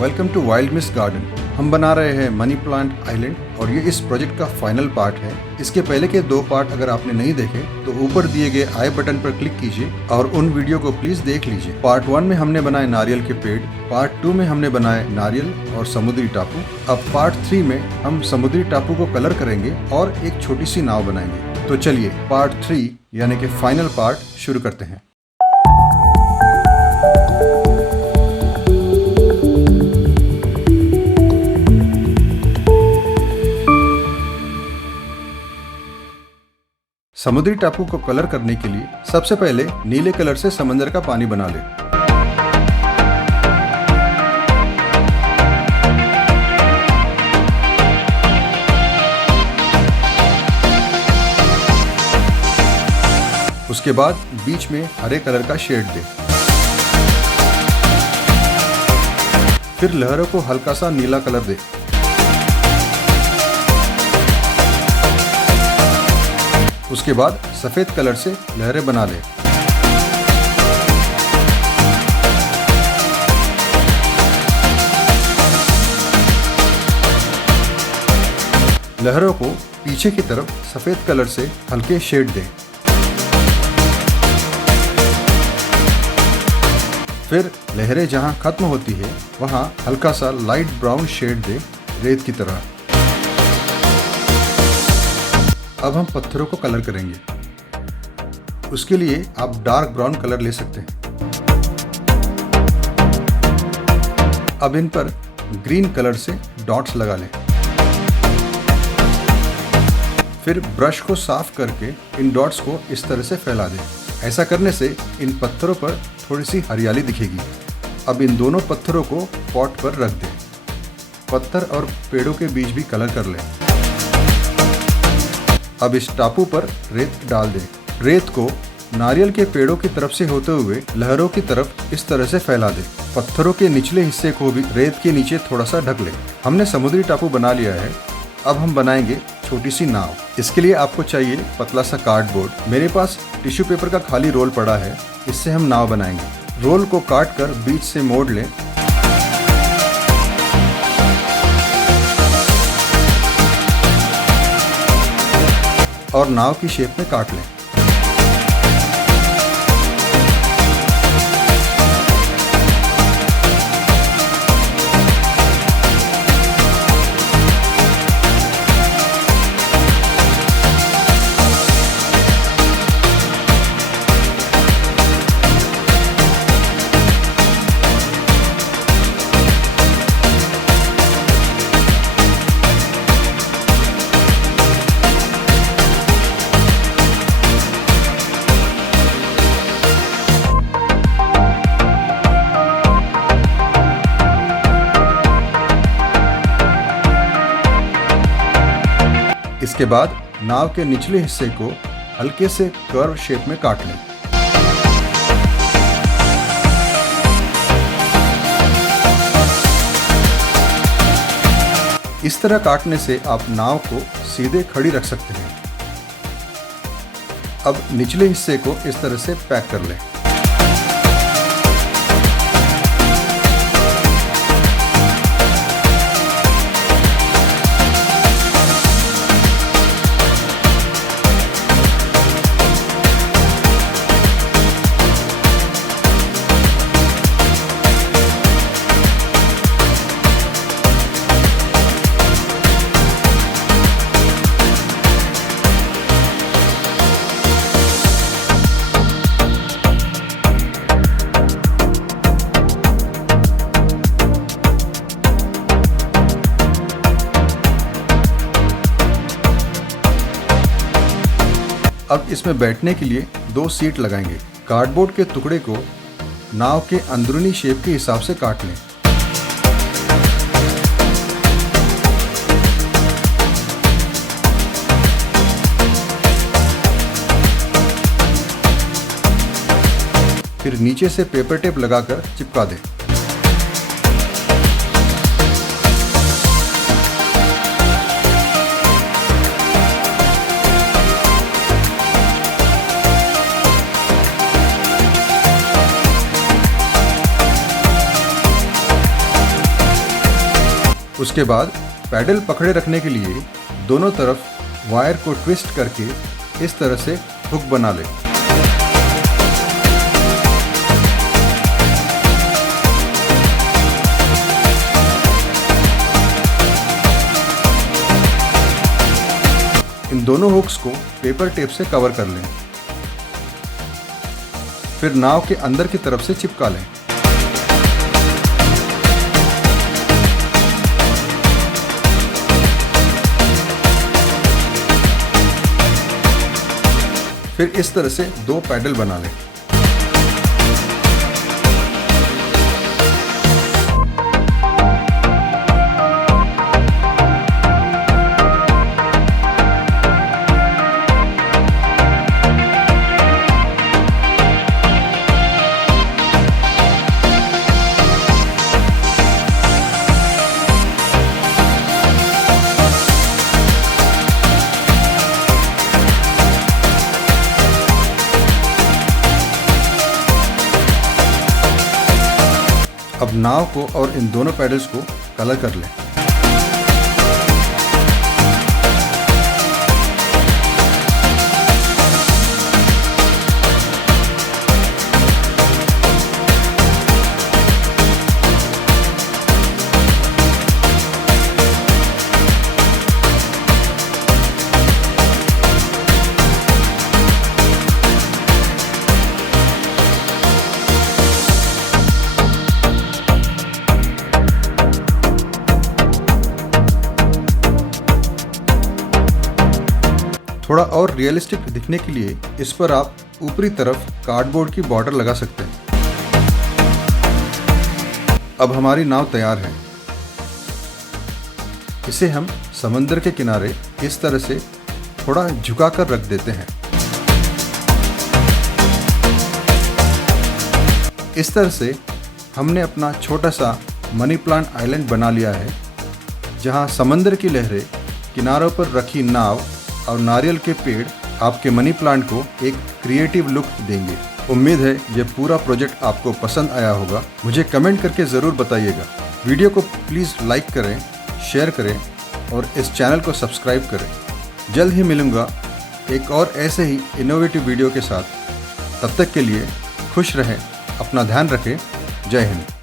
Welcome to wild miss garden. हम बना रहे हैं मनी प्लांट आइलैंड और ये इस प्रोजेक्ट का फाइनल पार्ट है। इसके पहले के 2 पार्ट अगर आपने नहीं देखे तो ऊपर दिए गए आई बटन पर क्लिक कीजिए और उन वीडियो को प्लीज देख लीजिए। पार्ट 1 में हमने बनाए नारियल के पेड़, पार्ट 2 में हमने बनाए नारियल और समुद्री टापू। अब पार्ट 3 में हम समुद्री टापू को कलर करेंगे और एक छोटी सी नाव बनाएंगे। तो चलिए पार्ट 3 यानी कि फाइनल पार्ट शुरू करते हैं। समुद्री टापू को कलर करने के लिए सबसे पहले नीले कलर से समंदर का पानी बना लें। उसके बाद बीच में हरे कलर का शेड दें। फिर लहरों को हल्का सा नीला कलर दें। उसके बाद सफेद कलर से लहरें बना लें। लहरों को पीछे की तरफ सफेद कलर से हल्के शेड दें। फिर लहरें जहां खत्म होती है वहां हल्का सा लाइट ब्राउन शेड दें, रेत की तरह। अब हम पत्थरों को कलर करेंगे। उसके लिए आप डार्क ब्राउन कलर ले सकते हैं। अब इन पर ग्रीन कलर से डॉट्स लगा लें। फिर ब्रश को साफ करके इन डॉट्स को इस तरह से फैला दें। ऐसा करने से इन पत्थरों पर थोड़ी सी हरियाली दिखेगी। अब इन दोनों पत्थरों को पॉट पर रख दें। पत्थर और पेड़ों के बीच भी कलर कर लें। अब इस टापू पर रेत डाल दें। रेत को नारियल के पेड़ों की तरफ से होते हुए लहरों की तरफ इस तरह से फैला दें। पत्थरों के निचले हिस्से को भी रेत के नीचे थोड़ा सा ढक लें। हमने समुद्री टापू बना लिया है। अब हम बनाएंगे छोटी सी नाव। इसके लिए आपको चाहिए पतला सा कार्डबोर्ड। मेरे पास टिश्यू पेपर का खाली रोल पड़ा है। इससे हम नाव बनाएंगे। रोल को काट कर बीच से मोड़ लें। और नाव की शेप में काट लें। इसके बाद नाव के निचले हिस्से को हल्के से कर्व शेप में काट लें। इस तरह काटने से आप नाव को सीधे खड़ी रख सकते हैं। अब निचले हिस्से को इस तरह से पैक कर लें। अब इसमें बैठने के लिए 2 सीट लगाएंगे। कार्डबोर्ड के टुकड़े को नाव के अंदरूनी शेप के हिसाब से काट लें। फिर नीचे से पेपर टेप लगाकर चिपका दें। उसके बाद पैडल पकड़े रखने के लिए दोनों तरफ वायर को ट्विस्ट करके इस तरह से हुक बना लें। इन दोनों हुक्स को पेपर टेप से कवर कर लें। फिर नाव के अंदर की तरफ से चिपका लें। फिर इस तरह से 2 पैडल बना लें। अब नाव को और इन दोनों पैडल्स को कलर कर लें। थोड़ा और रियलिस्टिक दिखने के लिए इस पर आप ऊपरी तरफ कार्डबोर्ड की बॉर्डर लगा सकते हैं। अब हमारी नाव तैयार है। इसे हम समंदर के किनारे इस तरह से थोड़ा झुका कर रख देते हैं। इस तरह से हमने अपना छोटा सा मनी प्लांट आइलैंड बना लिया है, जहां समंदर की लहरें, किनारों पर रखी नाव और नारियल के पेड़ आपके मनी प्लांट को एक क्रिएटिव लुक देंगे। उम्मीद है ये पूरा प्रोजेक्ट आपको पसंद आया होगा। मुझे कमेंट करके ज़रूर बताइएगा। वीडियो को प्लीज़ लाइक करें, शेयर करें और इस चैनल को सब्सक्राइब करें। जल्द ही मिलूँगा एक और ऐसे ही इनोवेटिव वीडियो के साथ। तब तक के लिए खुश रहें, अपना ध्यान रखें। जय हिंद।